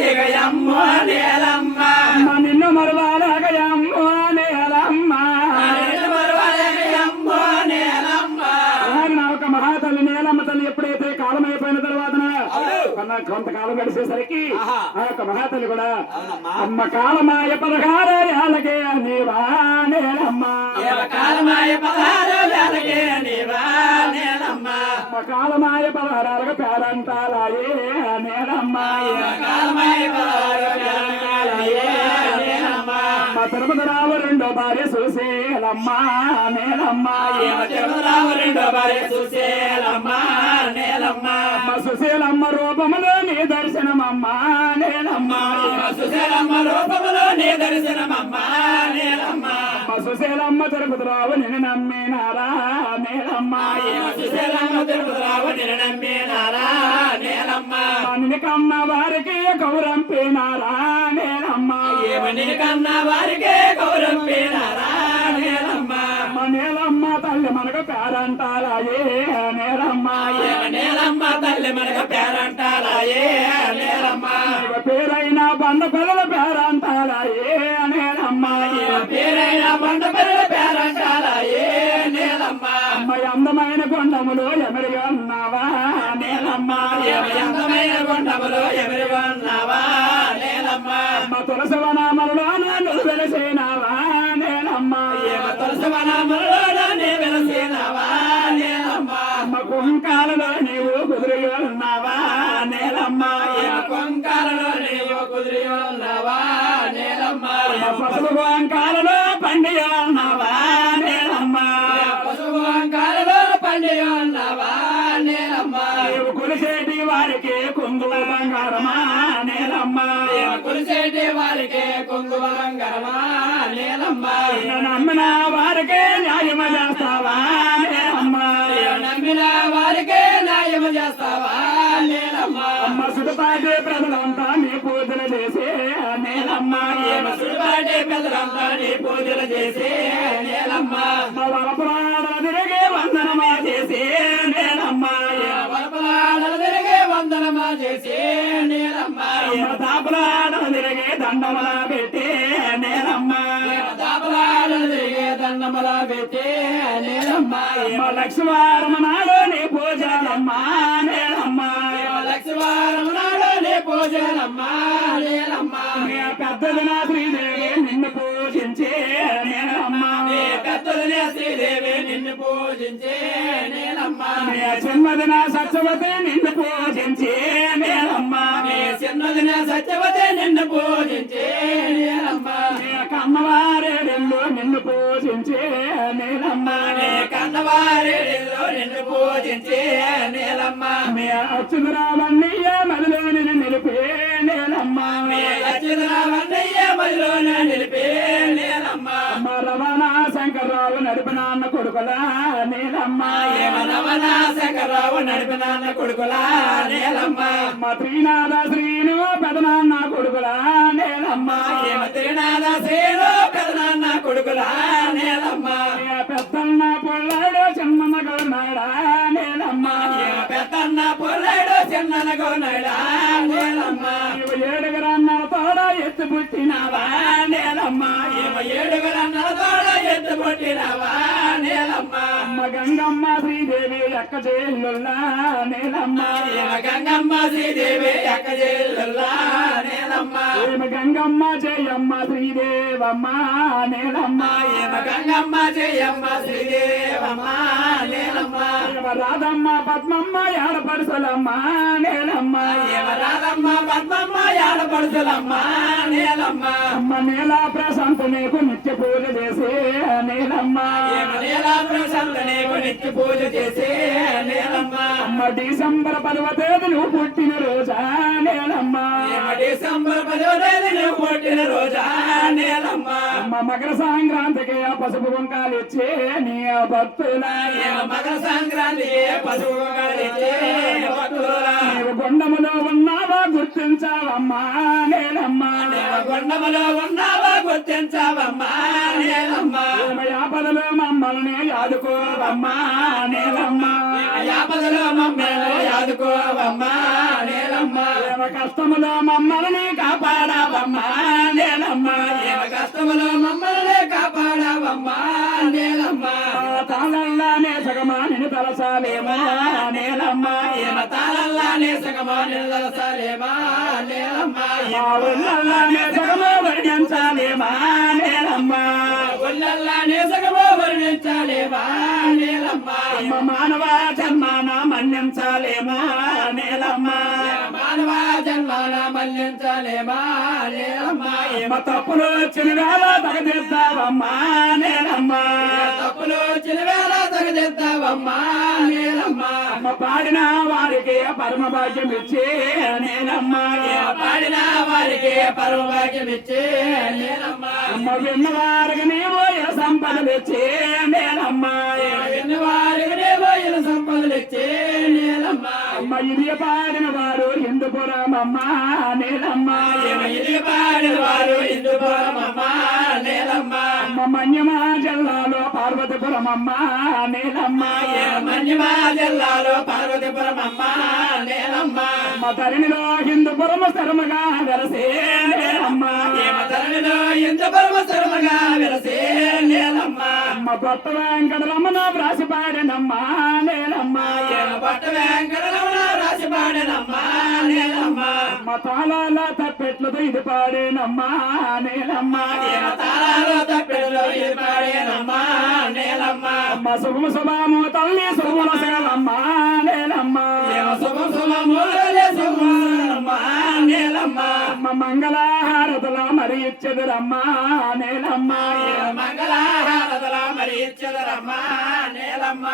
దిగయమ్మో నేలమ్మ నిన్ను మరవాలగయమ్మో నేలమ్మ ఒక మహాతల్లి నేలమ్మ తల్లి ఎప్పుడైతే కాలం అయిపోయిన తర్వాత కొంతకాలం గడిచేసరికి ఆ యొక్క మహాతల్లి కూడా అమ్మ కాలమాయ 16 ఏళ్ళకే నీవా నేలమ్మ కాలమాయ 16 ఏళ్ళకే నీవా నేలమ్మ కాలమాయ 16 ఏళ్ళకి పేరంటాలాయే నేలమ్మ కాలమాయ 16 పేరంటాలాయే నేలమ్మ తిరుపతిరావు రెండో భార్య సుశీలమ్మ నేలమ్మ తిరుపతిరావు రెండో భార్య సుశీలమ్మ నేలమ్మ సుశీలమ్మ రూపములో నీ దర్శనమమ్మ నేలమ్మ సుశీలమ్మ రూపములో నీ దర్శనమమ్మ నేలమ్మ సుశీలమ్మ తిరుపతిరావు నిన్ను నమ్మినారా నేలమ్మ సుశీలమ్మ తిరుపతిరావు నిన్ను నమ్మినారా నేలమ్మ నిన్ను కన్న వారికి కౌరంపినారా నేలమ్మ నిన్ను కన్న వారికి కౌరంపినారా నేలమ్మ నేలమ్మ తల్లి మనకు పేరంటారాయే నేలమ్మ నేలమ్మ తల్లి మనకు పేరంటారాయే నేలమ్మ పేరైన బండ పిల్లల పేరంటారాయే నేలమ్మ పేరైన బండ పిల్లల పేరంటారాయే నేలమ్మ అందమైన కొండములు ఎమరిగా ఉన్నావా నేలమ్మ అందమైన కొండములు ఎమరిగా ఉన్నావా నేలమ్మ తులసివనామలలో నన్ను వెలసేనావా నేలమ్మ తులసివనామలలో నన్ను వెలసేనావా నేలమ్మ కుంకాలలో నీవు కుదిరి ఉన్నావా నేలమ్మ కుంకాలలో నీవు కుదిరి ఉన్నావా నేలమ్మ పసుపు కుంకాలలో పండి ఉన్నావా నేలమ్మ పసుపు కుంకాలలో పండి ఉన్నావా నేలమ్మ నీవు కొలిసేటి వారికి కుంగుమ బంగారమా నేలమ్మ కొలిసేటి వారికి కుంగుమ బంగారమా నేలమ్మ నమ్మిన వారికి న్యాయమ చేస్తావా నేలమ్మ నమ్మిన వారికి న్యాయం చేస్తావా నేలమ్మ అమ్మ సుడిపాటి ప్రజలంతా నీ పూజలు చేసే నేలమ్మ సుడిపాటి ప్రజలంతా నీ పూజలు చేసే నేలమ్మ వరపురాడలు తిరిగి వందనమా చేసే నేలమ్మ వరపురాడలు తిరిగి వందనమా చేసే నేలమ్మ దాపులాడలు తిరిగి దండమలా పెట్టే నేలమ్మ దాపులాడలు తిరిగి దండమలా పెట్టే నేలమ్మ లక్ష్మీవారం నాడు నీ పూజలమ్మ నేలమ్మ లక్ష్మీవారం నాడు నీ పూజలమ్మ నేలమ్మ పెద్దదిన శ్రీదేవి నిన్ను పూజించే నేలమ్మ పెద్దదిన శ్రీదేవి నిన్ను పూజించే నేలమ్మ చిన్నదిన సత్యవతి నిన్ను పూజించే నేలమ్మ చిన్నదిన సత్యవతి నిన్ను పూజించే నేలమ్మ కన్నవారేడిల్లు నిన్ను పూజించే నేలమ్మ కన్నవారేడిల్లు నిన్ను పూజించే నేలమ్మ అచ్యుతరామన్నయ్య మదిలో నిన్ను నిలిపే నేలమ్మ అచ్యుతరామన్నయ్య మదిలో నిలిపే నేలమ్మ రమణ శంకర్రావు నడిపినాన్న కొడుకులా నేలమ్మ రమణ శంకర్రావు నడిపినాన్న కొడుకులా నేలమ్మ త్రీనాథ శ్రీను పెదనాన్న కొడుకులా నేలమ్మ త్రినాథ శ్రీను పెదనాన్న కొడుకులా నేలమ్మ పెద్దన్న పొల్లాడు చిన్న గౌనాడా నేలమ్మ పెద్దన్న పొల్లాడు చిన్న గౌనాడా నేలమ్మ ఏడుగురన్నల తోడ ఎత్తు పుట్టినావా నేలమ్మ ఏడుగురన్నల తోడ ఎత్తు పుట్టినావా నేలమ్మ గంగమ్మ శ్రీదేవి ఎక్క చేల్లుల్లా నేలమ్మ గంగమ్మ శ్రీదేవి ఎక్క చేల్లుల్లా నేలమ్మ గంగమ్మ జయమ్మ శ్రీదేవమ్మ నేలమ్మ గంగమ్మ జయమ్మ శ్రీదేవమ్మ నేలమ్మ రాధమ్మ పద్మమ్మ ఏడపడుసలమ్మ నేలమ్మ రాధమ్మ పద్మమ్మ ఏడపడుసలమ్మ నేలమ్మ అమ్మ నేల ప్రశాంత నీకు నిత్య పూజ చేసే నేలమ్మ నేల ప్రశాంత నీకు నిత్య పూజ చేసే నేలమ్మ అమ్మ డిసెంబర్ 10వ తేదీ నువ్వు పుట్టిన రోజా నేలమ్మ డిసెంబర్ 10వ తేదీ నువ్వు పుట్టిన రోజా నేలమ్మ అమ్మ మకర సంక్రాంతికి పసుపు కుంకాలు ఇచ్చే నీ భక్తుల మకర సంక్రాంతికి పసుపు కుంకాలు ఇచ్చే భక్తుల కొండములో ఉన్నావా గుర్తించావమ్మా నేలమ్మ కొండములో ఉన్నావా గుర్తించావమ్మా నేలమ్మ యాపదలో మమ్మల్ని ఆదుకోవమ్మా నేలమ్మ యాపదలో మమ్మల్ని ఆదుకోవమ్మా నేలమ్మ ఏమ కష్టములో మమ్మల్ని కాపాడవమ్మా నేలమ్మ ఏమ కష్టములో మమ్మల్ని కాపాడవమ్మా నేలమ్మ తాళల్లానే సగమాని తలసాలేమా నేలమ్మ ఏమ తాళల్లానే సగమాని తలసాలేమా నేలమ్మ మా ఊళ్ళల్లానే సగమో వర్ణించాలేమా నేలమ్మ ఊళ్ళల్లానే సగమో వర్ణించాలేమా నేలమ్మ అమ్మ మానవ జన్మాన మన్నించాలేమా నేలమ్మ మానవ జన్మాన మన్నించాలేమా నేలమ్మ ఏమ తప్పులు వచ్చిన వేళ తగదిద్దావమ్మా నేలమ్మ తప్పులు చిలవేళ తగదిద్దావమ్మా నేలమ్మ అమ్మ పాడిన వారికి పరమ భాగ్యం ఇచ్చే నేలమ్మ పాడిన వారికి పరమ భాగ్యం ఇచ్చే నేలమ్మ అమ్మ విన్న వారికి నీవు సంపదలు ఇచ్చే నేలమ్మ విన్న వారికి నేవోయిన సంపదలు ఇచ్చే నేలమ్మ అమ్మ ఇది పాడిన వారు హిందూపురమమ్మ నేలమ్మ ఇది పాడిన వారు హిందూపురమమ్మ నేలమ్మ అమ్మ మన్యమా జిల్లాలో పార్వతీపురమమ్మ నేలమ్మ మన్యమా జిల్లాలో పార్వతీపురమమ్మ నేలమ్మ అమ్మ తరిమిలో హిందూపురమ స్థిరముగా వెలసే నేలమ్మ తరణిలో హిందూపురమ స్థిరముగా వెలసే నేలమ్మ అమ్మ కొత్త వెంకటరమణ వ్రాసి పాడినమ్మ నేలమ్మ పట్ట వెంకటరమణ రాసి పాడినమ్మ నేలమ్మ అమ్మ తాళాల తప్పెట్లతో ఇది పాడినమ్మ నేలమ్మ తాళాలు తప్పెట్లో ఇది పాడినమ్మ నేలమ్మ అమ్మ శుభమ శుభము తల్లి శుభముల శగలమ్మ నేలమ్మ శుభం శుభములే శుభమమ్మ నేలమ్మ అమ్మ మంగళహారతుల మరి ఇచ్చదురమ్మ నేలమ్మ మంగళహారతల మరి ఇచ్చదరమ్మ నేలమ్మ